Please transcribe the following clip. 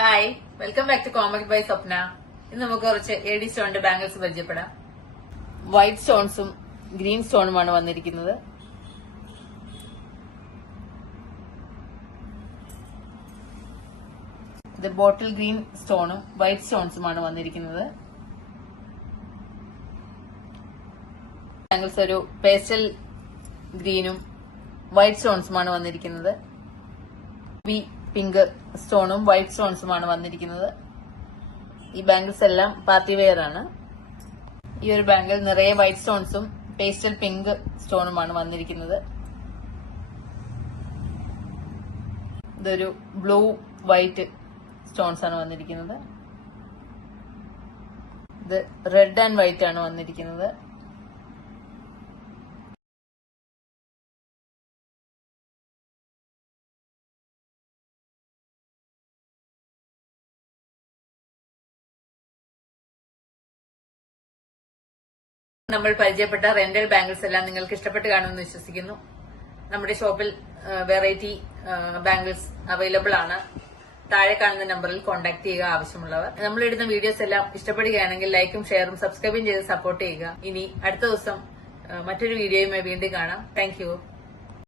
Hi, welcome back to comic by Swapna. ഇന്ന് നമുക്ക് കുറച്ച് എഡി സ്റ്റോണിന്റെ ബാംഗിൾസ് പരിചയപ്പെടാം. വൈറ്റ് സ്റ്റോൺസും ഗ്രീൻ സ്റ്റോണുമാണ് വന്നിരിക്കുന്നത്. ഇത് ബോട്ടിൽ ഗ്രീൻ സ്റ്റോണും വൈറ്റ് സ്റ്റോൺസുമാണ് വന്നിരിക്കുന്നത്. ബാംഗിൾസ് ഒരു പേസ്റ്റൽ ഗ്രീനും വൈറ്റ് സ്റ്റോൺസുമാണ് വന്നിരിക്കുന്നത്. പിങ്ക് സ്റ്റോണും വൈറ്റ് സ്റ്റോൺസുമാണ് വന്നിരിക്കുന്നത്. ഈ ബാംഗിൾസ് എല്ലാം പാർട്ടി വെയർ ആണ്. ഈ ഒരു ബാംഗിൾ നിറയെ വൈറ്റ് സ്റ്റോൺസും പേസ്റ്റൽ പിങ്ക് സ്റ്റോണുമാണ് വന്നിരിക്കുന്നത്. ഇതൊരു ബ്ലൂ വൈറ്റ് സ്റ്റോൺസ് ആണ് വന്നിരിക്കുന്നത്. ഇത് റെഡ് ആൻഡ് വൈറ്റ് ആണ് വന്നിരിക്കുന്നത്. നമ്മൾ പരിചയപ്പെട്ട റെന്റൽ ബാംഗിൾസ് എല്ലാം നിങ്ങൾക്ക് ഇഷ്ടപ്പെട്ട് കാണുമെന്ന് വിശ്വസിക്കുന്നു. നമ്മുടെ ഷോപ്പിൽ വെറൈറ്റി ബാംഗിൾസ് അവൈലബിൾ ആണ്. താഴെ കാണുന്ന നമ്പറിൽ കോൺടാക്ട് ചെയ്യുക ആവശ്യമുള്ളവർ. നമ്മളിടുന്ന വീഡിയോസ് എല്ലാം ഇഷ്ടപ്പെടുകയാണെങ്കിൽ ലൈക്കും ഷെയറും സബ്സ്ക്രൈബും ചെയ്ത് സപ്പോർട്ട് ചെയ്യുക. ഇനി അടുത്ത ദിവസം മറ്റൊരു വീഡിയോയുമായി വീണ്ടും കാണാം. താങ്ക്